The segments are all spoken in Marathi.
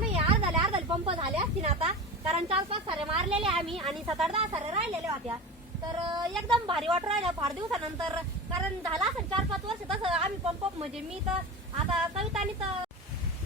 नाही अर्ध झाले पंप झाले असतील आता. कारण चार पाच सारे मारलेले आम्ही आणि सात आठ दहा सारे राहिलेल्या होत्या. तर एकदम भारी वाटू राहिलं फार दिवसानंतर. कारण झाला असेल चार पाच वर्ष तसं आम्ही पंप म्हणजे मी तर आता कवितानी तर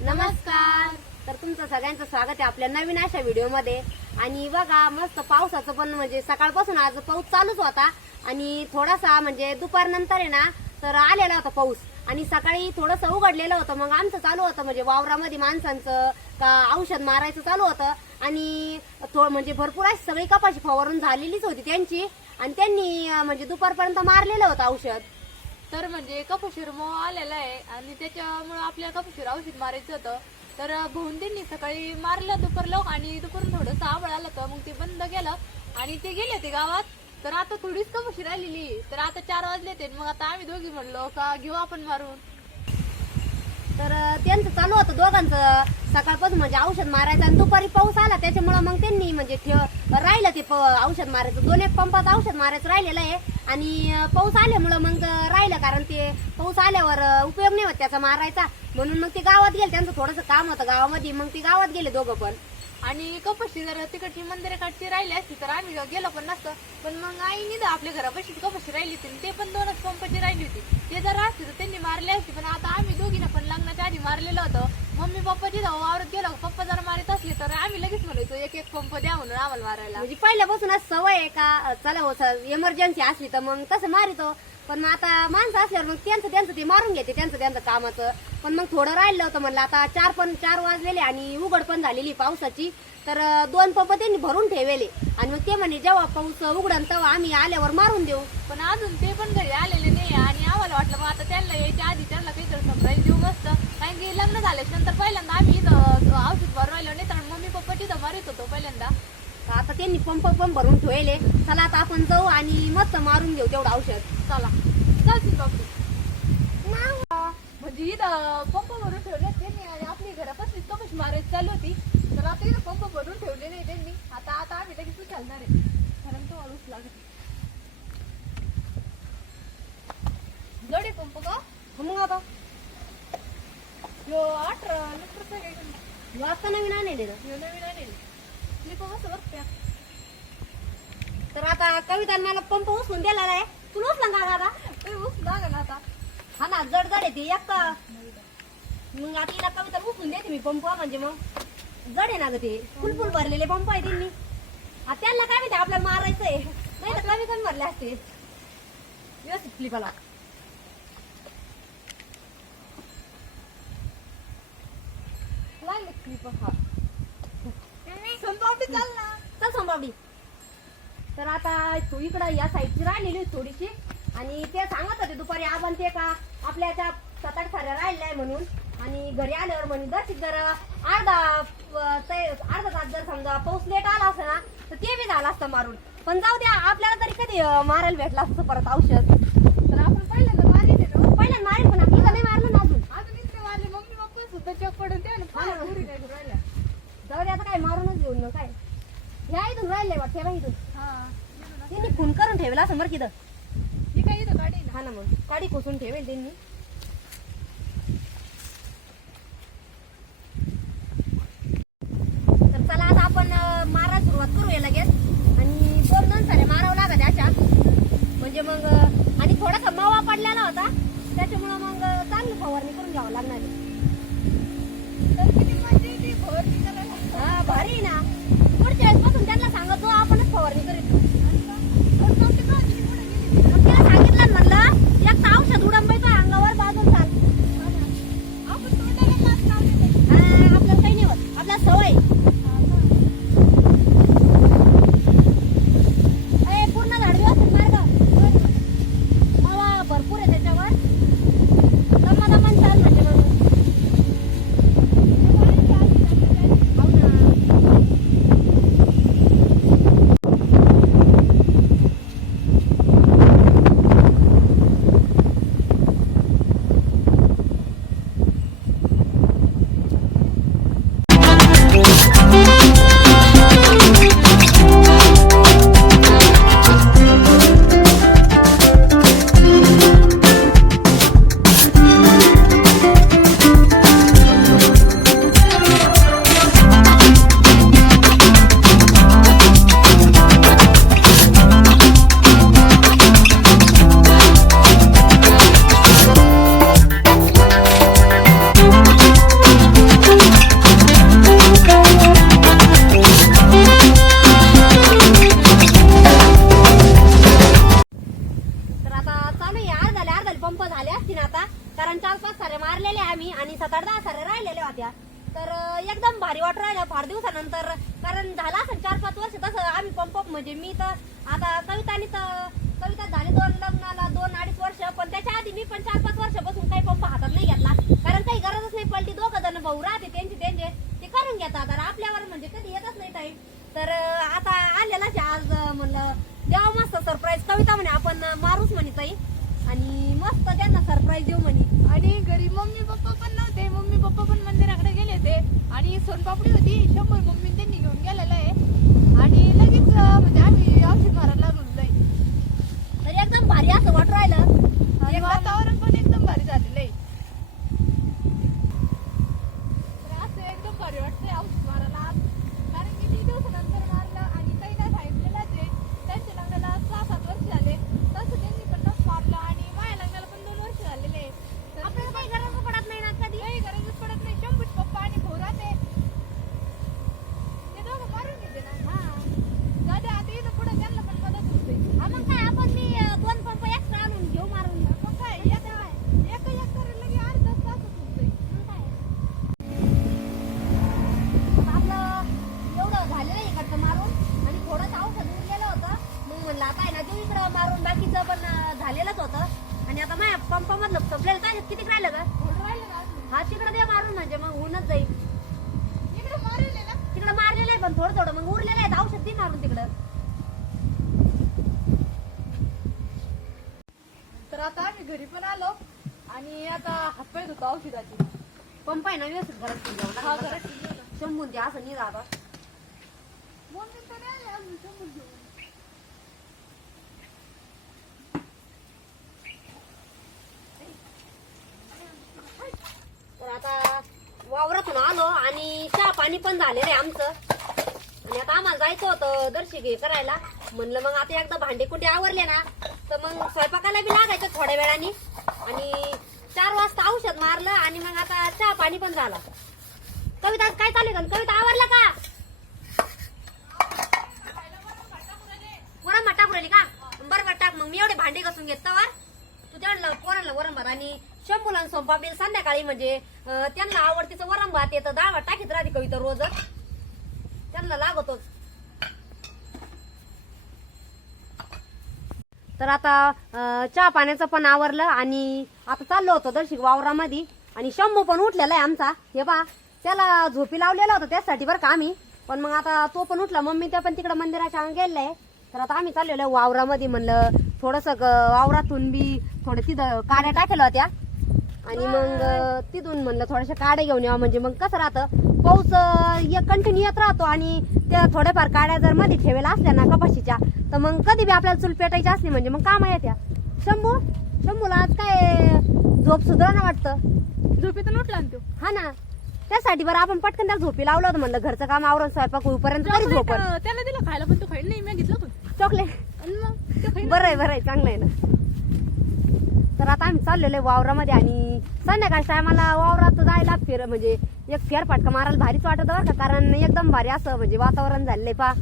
नमस्कार. तर तुमचं सगळ्यांचं स्वागत आहे आपल्या नवीन अशा व्हिडिओमध्ये आणि बघा मस्त पावसाचं पण म्हणजे सकाळपासून आज पाऊस चालूच होता. आणि थोडासा म्हणजे दुपारनंतर आहे ना तर आलेला होता पाऊस. आणि सकाळी थोडंसं उघडलेलं होतं मग आमचं चालू होतं म्हणजे वावरामध्ये माणसांचं का औषध मारायचं चालू होतं. आणि थोडं म्हणजे भरपूर अशी सगळी कपाशी फवारून झालेलीच होती त्यांची. आणि त्यांनी म्हणजे दुपारपर्यंत मारलेलं होतं औषध. तर म्हणजे कपशीर मोह आलेला आहे आणि त्याच्यामुळे आपल्या कपशीर औषध मारायचं होतं. तर भाऊन सकाळी मारलं दुपार लोक आणि दुपारून थोडंसं आवड आलं होतं. मग ते बंद केलं आणि ते गेले ते गावात. तर आता थोडीच कपशी राहिलेली. तर आता चार वाजले ते मग आता आम्ही दोघी म्हणलो का घेऊ आपण मारून? तर त्यांचं चालू होतं दोघांचं. सकाळपासून म्हणजे औषध मारायचं आणि दुपारी पाऊस आला त्याच्यामुळे मग त्यांनी म्हणजे ठेव राहिलं ते प- औषध मारायचं. दोन एक पंपात औषध मारायचं राहिलेलं आहे. आणि पाऊस आल्यामुळं मग राहिलं कारण ते पाऊस आल्यावर उपयोग नाही होत त्याचा मारायचा. म्हणून मग ते गावात गेले. त्यांचं थोडंसं काम होतं गावामध्ये. मग ते गावात गेले दोघं पण. आणि कपशी जर तिकडची मंदिराकडची राहिली असती तर आम्ही गेलो पण नसतं. पण मग आई निदा आपल्या घरापाशी कपशी राहिली होती आणि ते पण दोनच पंपाची राहिली होती. ते जर असते तर त्यांनी मारले असते पण आता आम्ही दोघींना पण लग्नाच्या आधी मारलेलं होतं. मम्मी पप्पाची जाऊ वावरत गेलो पप्पा जर मारित असले तर आम्ही लगेच म्हणायचो एक एक पंप द्या म्हणून आम्हाला मारायला. म्हणजे पहिल्यापासूनच सवय आहे का चला हो इमर्जन्सी असली तर मग तसं मारितो. पण मग आता माणसं असल्यावर मग त्यांचं त्यांचं ते मारून घेते त्यांचं त्यांचं कामाचं. पण मग थोडं राहिलं होतं म्हणलं आता चार पण चार वाजलेले आणि उघड पण झालेली पावसाची. तर दोन पंप त्यांनी भरून ठेवले आणि मग ते म्हणे जेव्हा पाऊस उघडन तेव्हा आम्ही आल्यावर मारून देऊ. पण अजून ते पण घरी आलेले नाही आणि आम्हाला वाटलं मग आता त्यांना यायच्या आधी त्यांना काहीतरी सरप्राईज देऊ मस्त. कारण की लग्न झाल्याच्यानंतर पहिल्यांदा आम्ही इथं औषध भरून राहिलो नाही तर मम्मी पप्पा तिथं मारित होतो पहिल्यांदा. तर आता त्यांनी पंप पण भरून ठेवले. चला आता आपण जाऊ आणि मस्त मारून घेऊ तेवढं औषध. चला. चालतील बापू. म्हणजे इथं पंप भरून ठेवले त्यांनी आणि आपली घरापासून कपश मारायची चालू होती. तर आता इथं पंप भरून ठेवले नाही त्यांनी. आता आता आम्ही लगेच उचलणार आहे. कारण तो माणूस लागत जडे पंप का? मग आता यो अठरा आहे आता नवीन आणले ना. यो नवीन आणेल मी पण असं बघते तर आता कविता मला पंप उचलून दिला आहे. तुला उचला का दादा? लागला आता. हा ना जड जड येते एक. तर मग आता हिला कविता उचलून देते मी पंप म्हणजे मग जड आहे ना ग ते. फुल फुल भरलेले पंप आहे त्यांनी. आता त्यांना काय माहिती आपल्याला मारायचंय. नाही तर कमी कमी भरले असते. व्यवस्थित फ्लिपाला लागले क्लिप हा. संपावटी चाल ना. चल संभावडी. तर आता तू इकडं या साईडची राहिलेली होती थोडीशी. आणि ते सांगत होते दुपारी आपण ते का? आपल्या त्या सात आठ साऱ्या राहिल्या आहे म्हणून. आणि घरी आल्यावर म्हणे दर्शित जर अर्धा अर्धा तास जर समजा पाऊस लेट आला असं ना तर ते बी झालं असतं मारून. पण जाऊ द्या आपल्याला तरी कधी मारायला भेटलं असतं परत औषध? तर आपण पहिल्यांदा मारले पहिल्यांदा मारेल पण आपल्याला नाही मारलं ना अजून अजून इतके मारले सुद्धा चक पडून ते आणि फार घरी नाही राहिल्या. जाऊ दे आता काय मारूनच घेऊन मग काय? ह्या इथून राहिले वाटते ठेवा इथून. हा. त्यांनी खून करून ठेवला असं बरं किती ही काय इथं गाडी ना? हा ना मग काडी खोसून ठेवेल त्यांनी. तर चला आता आपण अं, मारायला सुरुवात करूया लगेच. आणि दोन दोन सारे मारावं लागत अशा. म्हणजे मग अं, आणि थोडासा मावा पडलेला होता. त्याच्यामुळं मग अं, चांगली फवारणी करून घ्यावं लागणार आहे. झाली तर कविता झाली दोन लग्नाला दोन अडीच वर्ष पण त्याच्या आधी मी पण चार पाच वर्षापासून काही पंप हातात नाही घेतला. कारण काही गरजच नाही पडली. दोघं जण भाऊ राहते त्यांचे त्यांचे ते करून घेतात. तर आपल्यावर म्हणजे कधी येतच नाही ताई. तर आता आलेलाच आज म्हणलं द्याव मस्त सरप्राईज कविता म्हणे आपण मारूच म्हणे ताई. आणि मस्त त्यांना सरप्राईज देऊ म्हणे. आणि घरी मम्मी पप्पा पण नव्हते. मम्मी पप्पा पण मंदिराकडे गेले होते. आणि सोनपापडी होती. शंभर मम्मी त्यांनी घेऊन गेलेलं आहे आणि लगेच अं, म्हणजे आम्ही औषध मारायला लागलो तर एकदम भारी असं वाटू राहिलं. वातावरण पण एकदम भारी झालेलं आहे तर असं एकदम भारी वाटतंय औषध मारायला आज कारण की किती दिवसानंतर मारलं आणि काही नाही सांगितलेलंच आहे त्यांच्या लग्नाला सहा सात वर्ष झाले तसं त्यांनी पण नस मारलं आणि माझ्या लग्नाला पण दोन वर्ष झालेले आहे तर आपल्याला काही गरज पडत नाही ना कधी काही गरजच पडत नाही शंभूच पप्पा आणि भाऊ राहते ते दोघं मारून घेते ना हा जाऊ दे, आता इथं पुढे त्यांना पण मदत होते हा, मग काय आपण मी अं, दोन पंप एक्स्ट्रा आणून घेऊ मारून मग काय एक एक एक करायला लगे अर्धा तासच होतोय मग काय? आपलं एवढं झालेलं आहे इकडचं मारून आणि थोडंसं औषध उरलेलं होतं मग म्हणलं आता आहे ना देऊ इकडं बाकीचं पण झालेलंच होतं. आणि आता माझ्या पंपामधलं संपलेलं काय किती राहिलं का. हा तिकडं दे मारून म्हणजे मग होऊनच जाईल. तिकडं मारलेलं आहे पण थोडं थोडं. मग उरलेलं आहे औषध दे मारून तिकडं. तर आता आम्ही घरी पण आलो आणि आता हातपाय धुतो औषधाची. पंप आहे ना व्यवस्थित घरात. शंभून ते असं नाही राहता दोन मिनिटं नाही आले अजून शंभर घेऊन. तर आता वावरातून आलो आणि चहा पाणी पण झाले रे आमचं. आणि आता आम्हाला जायचं होतं दर्शी घे करायला. म्हणलं मग आता एकदा भांडे कुठे आवरले ना तर मग स्वयंपाकाला बी लागायचं थोड्या वेळाने. आणि चार वाजता औषध मारलं आणि मग आता चहा पाणी पण झाला. कविता काय चालू का कविता आवरला का? वरण भात टाकू राहिली का? बरं बरं टाक मग. मी एवढे भांडे घसून घेत वर तू त्यांना पोरांना वरण आणि शंभूला सोमपापडी संध्याकाळी म्हणजे त्यांना आवडतीचं वरम भात येतं डाळ टाकीत राहते कविता रोजच? त्यांना लागतोच. तर आता चहा पाण्याचं पण आवरलं आणि आता चाललो होतो दर्शिक वावरामध्ये आणि शंभू पण उठलेला आहे आमचा. हे पा त्याला झोपी लावलेला होता त्यासाठी बरं का आम्ही. पण मग आता तो पण उठला मम्मी त्या पण तिकडे मंदिराच्या गेलेला आहे. तर आता आम्ही चाललेलो आहे वावरामध्ये म्हणलं थोडस वावरातून बी थोडं तिथं काड्या टाकल्या होत्या. आणि मग तिथून म्हणलं थोड्याशा काड्या घेऊन यावं. म्हणजे मग कसं राहतं पाऊस कंटिन्यू येत राहतो आणि त्या थोड्याफार काड्या जर मध्ये ठेवेला असल्या ना कपाशीच्या तर मग कधी बी आपल्याला चूल पेटायची असली म्हणजे मग कामा येत्या. शंभू शंभूला आज काय झोप सुधरा ना वाटतं? झोपेतून उठला ना तो हा ना. त्यासाठी बरं आपण पटकन त्याला झोपी लावलं होतं म्हणलं. घरचं काम आवरून स्वयंपाक होईपर्यंत तरी चॉकलेट, झोपत अं, त्याला दिलं खायला पण तो खाईल नाही. मी घेतलं चॉकलेट. आणि मग ते खाईल बरं आहे बरं आहे. चांगलं आहे ना. तर आता आम्ही चाललेलो आहे वावरामध्ये आणि संध्याकाळच्या टायमाला वावरात जायला फेर म्हणजे एक फेरफाटका मारायला भारीच वाटत बरं का कारण एकदम भारी असं म्हणजे वातावरण झालेलं आहे पा.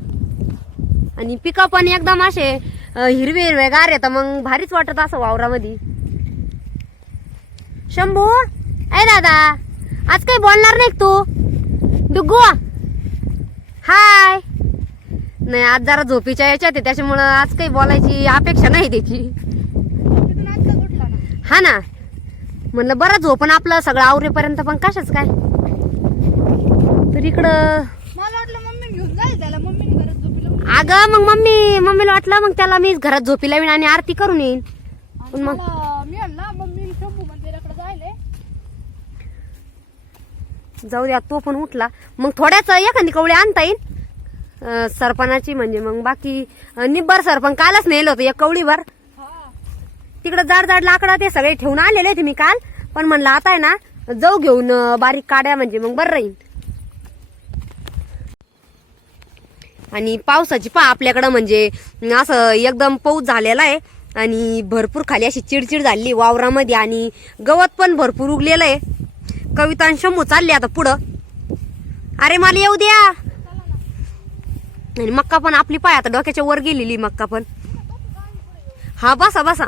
आणि पिकं पण एकदम असे हिरवे हिरवे गार येतं मग भारीच वाटत असं वावरामध्ये. शंभू ऐ दादा आज काही बोलणार नाही तू? डुगू हाय. नाही आज जरा झोपीच्या याच्यात आहे त्याच्यामुळं आज काही बोलायची अपेक्षा नाही त्याची झोपेतून आत्ताच उठला ना हा ना. म्हणलं बरं झोपण आपलं सगळं आवरेपर्यंत पण कशाच काय? तर इकडं मला वाटलं मम्मी घेऊन जाईल त्याला. घरात झोपीला अगं मग मम्मी मम्मीला वाटलं मग त्याला मी घरात झोपी लावीन आणि आरती करून येईन. पण मग- मला मी आणला मम्मी शंभू मंदिराकडे जायले. जाऊ द्या तो पण उठला. मग थोड्याच एखादी कवळी आणता येईल सरपणाची म्हणजे मग बाकी निब्बर सरपण कालच नेलं होतं एक कवळीवर. तिकडं जाड जाड लाकडं ते सगळे ठेवून आलेले होते मी काल. पण म्हणलं आता आहे ना जाऊ घेऊन बारीक काड्या म्हणजे मग बरं राहील. आणि पावसाची पा आपल्याकडं म्हणजे असं एकदम पाऊस झालेला आहे. आणि भरपूर खाली अशी चिडचिड झाली वावरामध्ये आणि गवत पण भरपूर उगलेलं आहे. कविता आणि शंभू चालली आता पुढं. अरे मला येऊ द्या. आणि मक्का पण आपली पाय आता डोक्याच्या वर गेलेली मक्का पण. हा बसा बसा.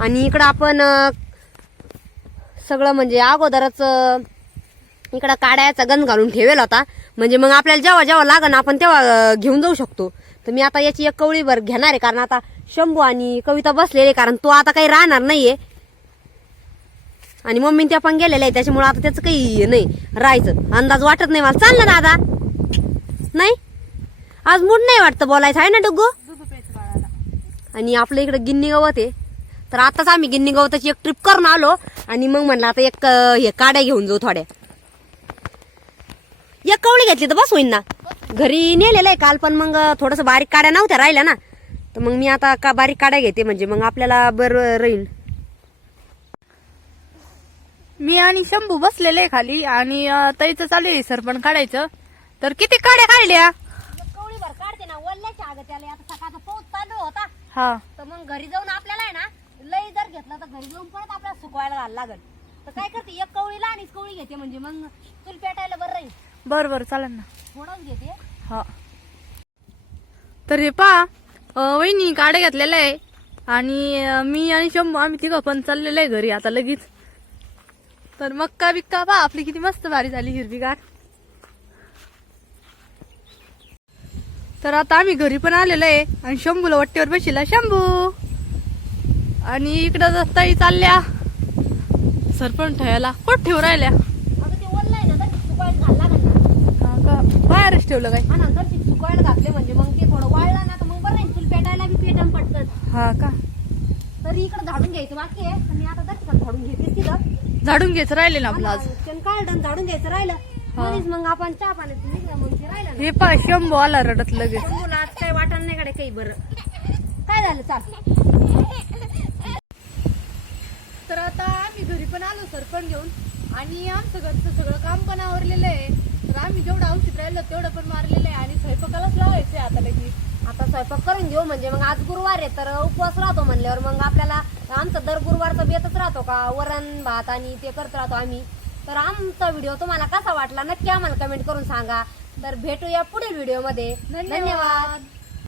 आणि इकडं आपण सगळं म्हणजे अगोदरच इकडं काड्याचा गंज घालून ठेवेल होता. म्हणजे मग आपल्याला जेव्हा जेव्हा लागन आपण तेव्हा घेऊन जाऊ शकतो. तर मी आता याची एक कवळीभर घेणार आहे कारण आता शंभू आणि कविता बसलेले कारण तो आता काही राहणार नाहीये. आणि मम्मी त्या पण गेलेल्या आहे त्याच्यामुळे आता त्याचं काही नाही राहायचं. अंदाज वाटत नाही मला. चाल ना दादा. नाही? आज मूड नाही वाटतं बोलायचं आहे ना डुग्गू? बाळाला. आणि आपल्या इकडे गिन्नी गवत आहे. तर आताच आम्ही गिन्नी गवताची एक ट्रिप करून आलो आणि मग म्हणलं आता एक हे काड्या घेऊन जाऊ थोड्या. एक कवळी घेतली तर बस होईन ना. घरी नेलेलं आहे काल पण मग थोडस बारीक काड्या नव्हत्या राहिल्या ना. तर मग मी आता का बारीक काड्या घेते म्हणजे मग आपल्याला बरं राहील. मी आणि शंभू बसलेले खाली आणि अं, ताईचं चालू आहे सरपण काढायचं. तर किती काड्या काढल्या? कवळी भर काढते ना वल्ल्याच्या अगं त्याला आता सकाळचा पाऊस चालू होता. हा. तर मग घरी जाऊन आपल्याला आहे ना जर घेतला तर घरी जाऊन परत आपल्याला सुकवायला घालायला लागल. तर काय करते एक कवळीला आणि कवळी घेते म्हणजे मग चूल पेटायला बरं राहील. बर बर चालेल ना. थोडंच घेते. हा. तर हे पा वहिनी काड्या घेतलेल्या आहे. आणि अं, मी आणि शंभू आम्ही तिघं पण चाललेलं आहे घरी आता लगेच. तर मक्का बिक्का पा आपली किती मस्त भारी झाली हिरवीगार. तर आता आम्ही घरी पण आलेलो आहे आणि शंभूला वाटेवर बसला शंभू! आणि इकडं ताई चालल्या. सरपण ठेवायला. कोट ठेवू राहिल्या? बाहेरच ठेवलं काय? हा घातले म्हणजे मग ते थोडं वाळलं ना तर मग बरं राहील पेटायला बी पेटन पटकन. हा का? तरी इकडे झाडून घ्यायचं बाकी आहे. मी आता दर्शकाला झाडून घेते तिथं. झाडून घ्यायचं राहिले ना आपलं आज? काढलं झाडून घ्यायचं राहिलं. मग आपण चहा पाण्यात हे पा शंभू आला रडत लगेच. आज काही वाटण नाही कडे काही बरं. काय झालं चाल. तर आता आम्ही घरी पण आलो सरपण घेऊन. आणि आमचं घरचं सगळं काम पण आवरलेलं आहे. तर आम्ही जेवढं औषध राहिलं तेवढं पण मारलेलं आहे. आणि स्वयंपाकालाच लावायचंय आता लगेच. आता स्वयंपाक करून घेऊ म्हणजे मग आज गुरुवार आहे तर उपवास राहतो म्हणल्यावर मग आपल्याला आमचा दर गुरुवारचा बेतच राहतो का? वरण भात आणि ते करत राहतो आम्ही. तर आमचा व्हिडिओ तुम्हाला कसा वाटला नक्की आम्हाला कमेंट करून सांगा. तर भेटूया पुढील व्हिडिओमध्ये. धन्यवाद.